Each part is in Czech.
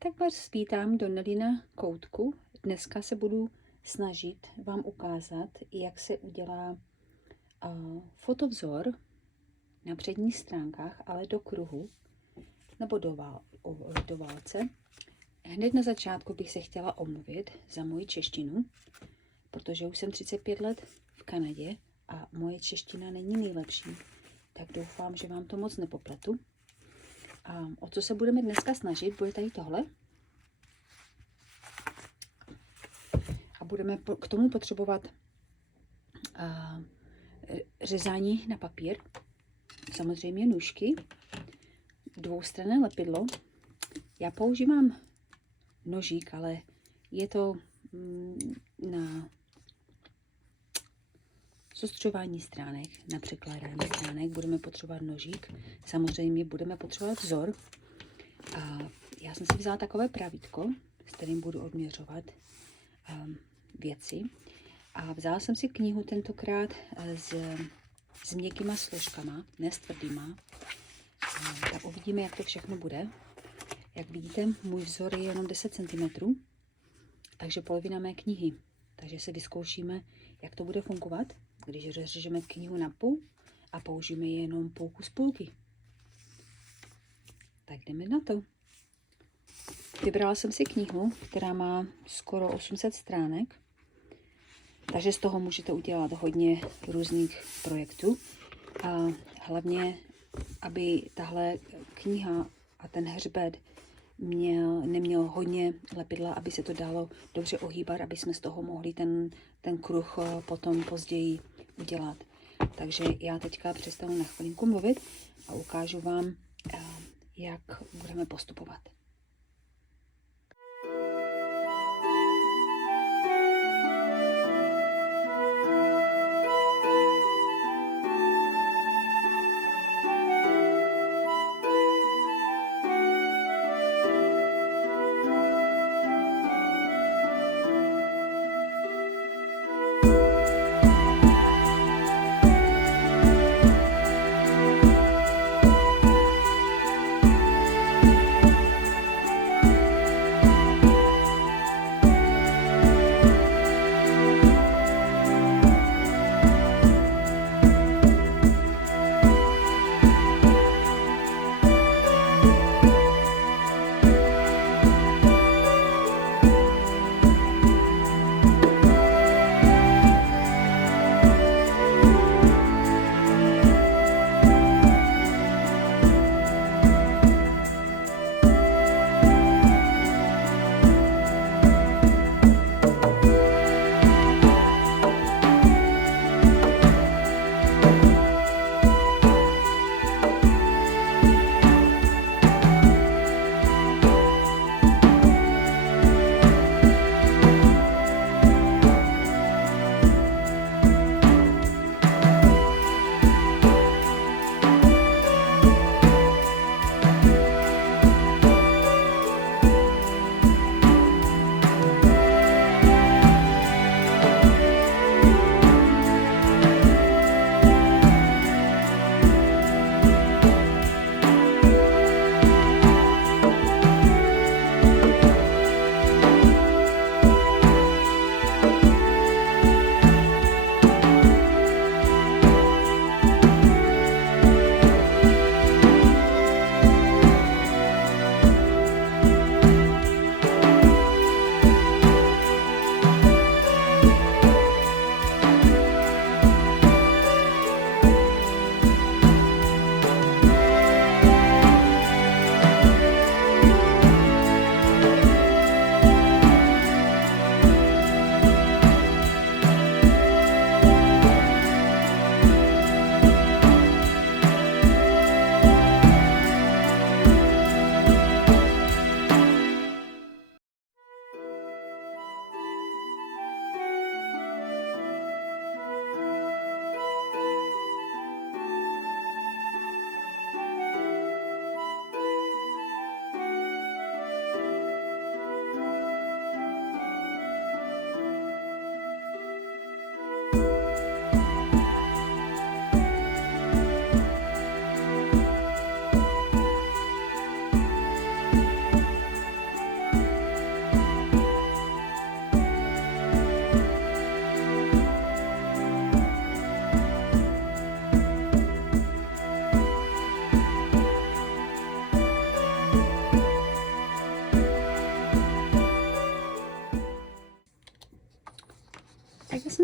Tak vás vítám do Nelina koutku. Dneska se budu snažit vám ukázat, jak se udělá fotovzor na předních stránkách, ale do kruhu nebo do válce. Hned na začátku bych se chtěla omluvit za moji češtinu, protože už jsem 35 let v Kanadě a moje čeština není nejlepší, tak doufám, že vám to moc nepopletu. A o co se budeme dneska snažit, bude tady tohle. A budeme k tomu potřebovat řezání na papír, samozřejmě nůžky, dvoustranné lepidlo. Já používám nožík, ale je to na zostřování stránek, na překládání stránek budeme potřebovat nožík. Samozřejmě budeme potřebovat vzor. A já jsem si vzala takové pravítko, s kterým budu odměřovat věci. A vzala jsem si knihu tentokrát s měkkýma složkama, ne s tvrdýma. Tak uvidíme, jak to všechno bude. Jak vidíte, můj vzor je jenom 10 cm, takže polovina mé knihy. Takže se vyzkoušíme, jak to bude fungovat, když rozřežeme knihu na půl a použijeme jenom půlku z půlky. Tak jdeme na to. Vybrala jsem si knihu, která má skoro 800 stránek, takže z toho můžete udělat hodně různých projektů. A hlavně, aby tahle kniha a ten hřbet neměl hodně lepidla, aby se to dalo dobře ohýbat, aby jsme z toho mohli ten kruh potom později udělat. Takže já teďka přestanu na chvilinku mluvit a ukážu vám, jak budeme postupovat.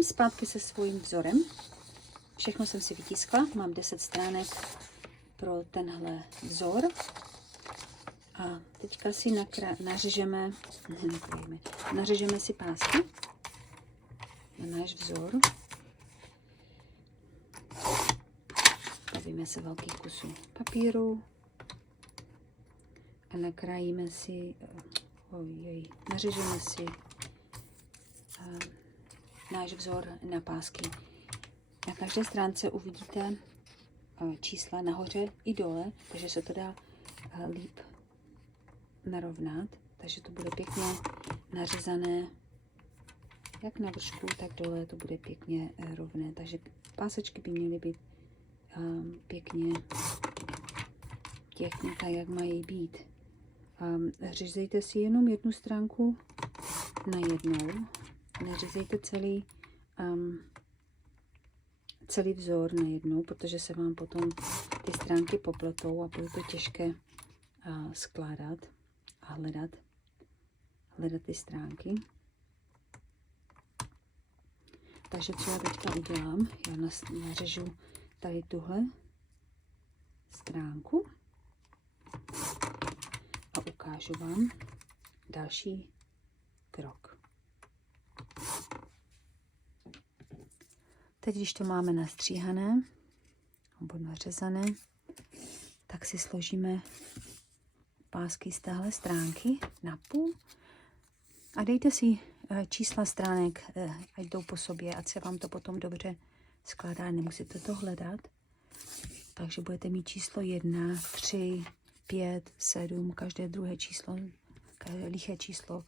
zpátky se svým vzorem. Všechno jsem si vytiskla, mám 10 stránek pro tenhle vzor. A teďka si nařežeme si pásky na náš vzor. Stavíme se velký kusů papíru a nakrájíme si, nařežeme si náš vzor na pásky. Na každé stránce uvidíte čísla nahoře i dole, takže se to dá líp narovnat, takže to bude pěkně nařezané, jak na vršku, tak dole to bude pěkně rovné, takže pásečky by měly být pěkně tak, jak mají být. Řezejte si jenom jednu stránku na jednou, neřezejte celý vzor na jednou, protože se vám potom ty stránky popletou a bude to těžké skládat a hledat ty stránky. Takže co já teďka udělám, já nařežu tady tuhle stránku a ukážu vám další krok. Teď, když to máme nastříhané nebo nařezané, tak si složíme pásky z téhle stránky na půl a dejte si čísla stránek, ať jdou po sobě, ať se vám to potom dobře skládá, nemusíte to hledat. Takže budete mít číslo 1, 3, 5, 7, každé druhé číslo, každé liché číslo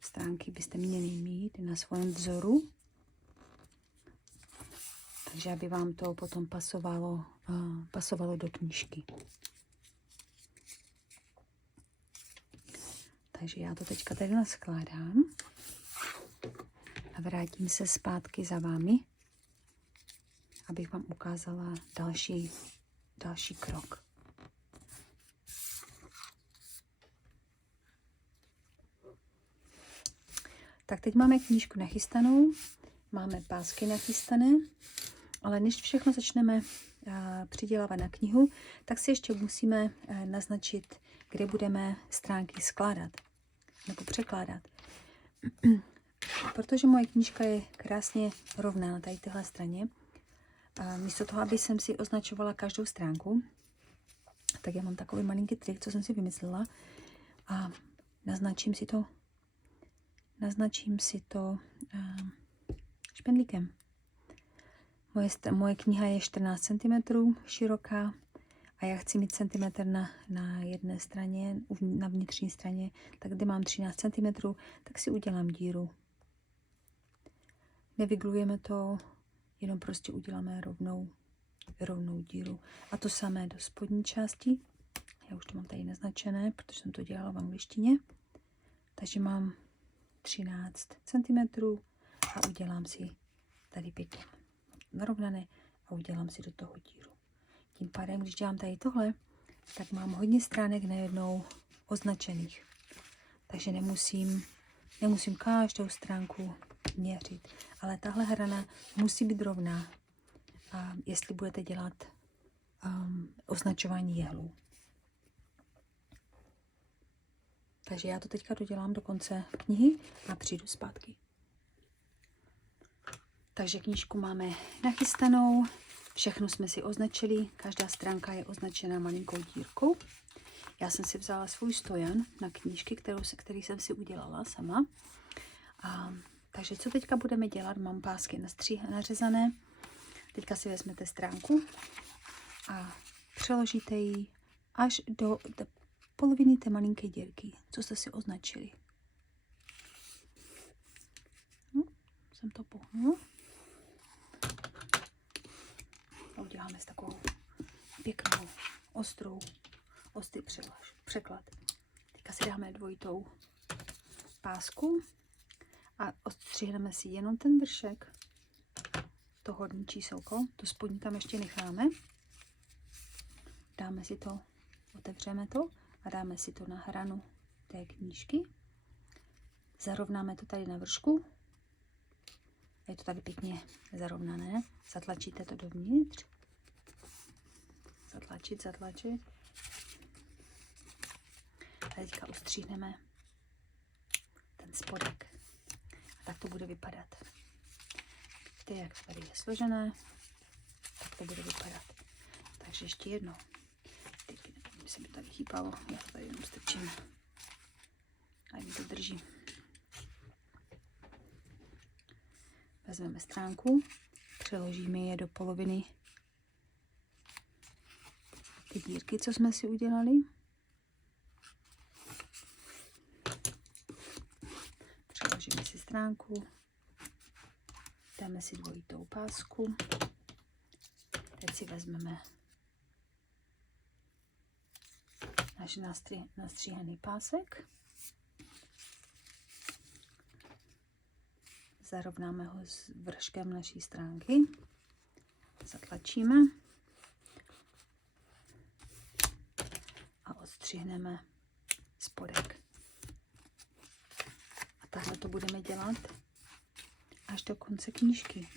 stránky byste měli mít na svém vzoru. Takže aby vám to potom pasovalo do knížky. Takže já to teďka tady naskládám a vrátím se zpátky za vámi, abych vám ukázala další krok. Tak teď máme knížku nachystanou, máme pásky nachystané, ale než všechno začneme přidělávat na knihu, tak si ještě musíme naznačit, kde budeme stránky skládat nebo překládat. Protože moje knížka je krásně rovná na tady téhle straně, místo toho, aby jsem si označovala každou stránku, tak já mám takový malinký trik, co jsem si vymyslela a naznačím si to špendlíkem. Moje kniha je 14 cm široká a já chci mít centimetr na jedné straně, na vnitřní straně, tak kde mám 13 cm, tak si udělám díru. Nevyglujeme to, jenom prostě uděláme rovnou díru. A to samé do spodní části. Já už to mám tady naznačené, protože jsem to dělala v angličtině. Takže mám 13 cm a udělám si tady pěkně narovnané a udělám si do toho díru. Tím pádem, když dělám tady tohle, tak mám hodně stránek najednou označených. Takže nemusím každou stránku měřit. Ale tahle hrana musí být rovná, jestli budete dělat označování jehlů. Takže já to teďka dodělám do konce knihy a přijdu zpátky. Takže knížku máme nachystanou, všechno jsme si označili, každá stránka je označena malinkou dírkou. Já jsem si vzala svůj stojan na knížky, který jsem si udělala sama. Takže co teďka budeme dělat? Mám pásky nařezané. Teďka si vezmete stránku a přeložíte ji až do poloviny té malinké dírky, co jste si označili. Jsem to pohnula. A uděláme s takovou pěknou, ostrý překlad. Teďka si dáme dvojitou pásku a odstřihneme si jenom ten vršek, to horní číselko, to spodní tam ještě necháme. Dáme si to, otevřeme to a dáme si to na hranu té knížky. Zarovnáme to tady na vršku Je to tady pěkně zarovnané. Zatlačíte to dovnitř. Zatlačit. A teďka ustříhneme ten spodek. A tak to bude vypadat. Vidíte, jak to tady je složené. Tak to bude vypadat. Takže ještě jednou. Teď se mi tady chýpalo. Já to tady jenom strčím. A mi to drží. Vezmeme stránku, přeložíme je do poloviny ty dírky, co jsme si udělali. Přeložíme si stránku, dáme si dvojitou pásku. Teď si vezmeme náš nastříhaný pásek. Zarovnáme ho s vrškem naší stránky. Zatlačíme. A odstřihneme spodek. A takhle to budeme dělat až do konce knížky.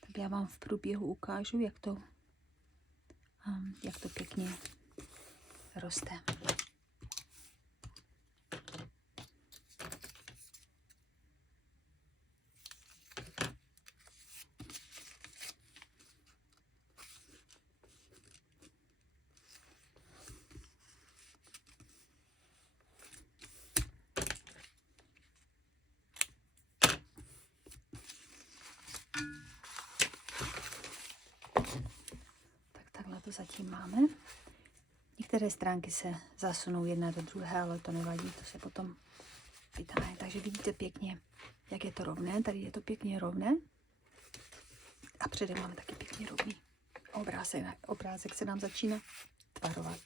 Tak já vám v průběhu ukážu, jak to pěkně roste. To zatím máme. Některé stránky se zasunou jedna do druhé, ale to nevadí, to se potom vytáhne. Takže vidíte pěkně, jak je to rovné. Tady je to pěkně rovné. A předem máme taky pěkně rovný obrázek se nám začíná tvarovat.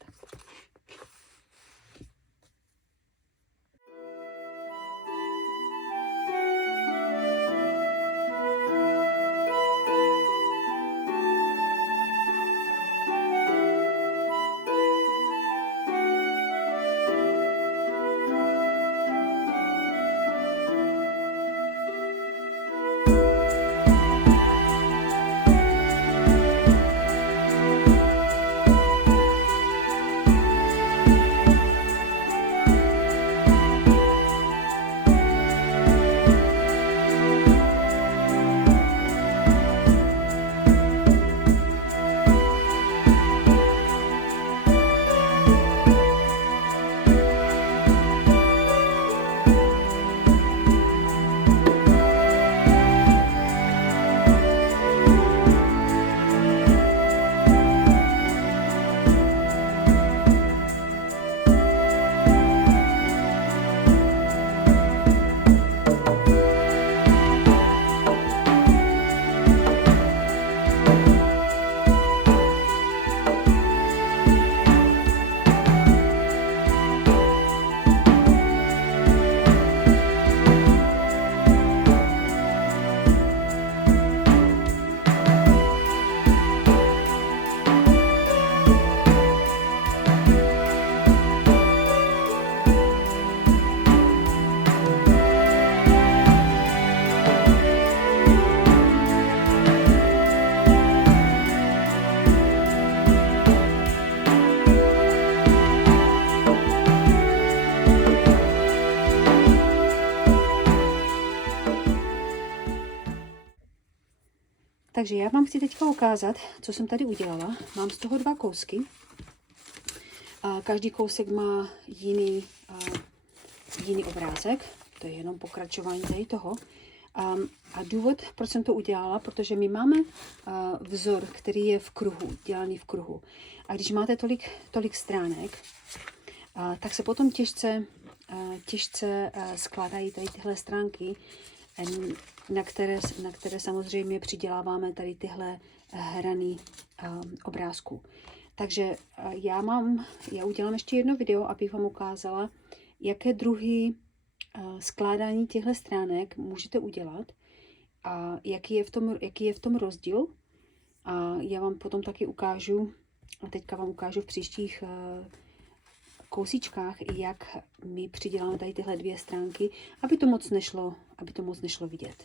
Takže já vám chci teďka ukázat, co jsem tady udělala. Mám z toho 2 kousky. A každý kousek má jiný obrázek. To je jenom pokračování tady toho. A důvod, proč jsem to udělala, protože my máme vzor, který je v kruhu, dělaný v kruhu. A když máte tolik stránek, tak se potom těžce skládají tady tyhle stránky, na které samozřejmě přiděláváme tady tyhle hrany obrázků. Takže já udělám ještě jedno video, abych vám ukázala, jaké druhy skládání těchto stránek můžete udělat a jaký je v tom rozdíl. A já vám potom taky ukážu, a teďka vám ukážu v příštích kousíčkách, jak my přiděláme tady tyhle 2 stránky, aby to moc nešlo vidět.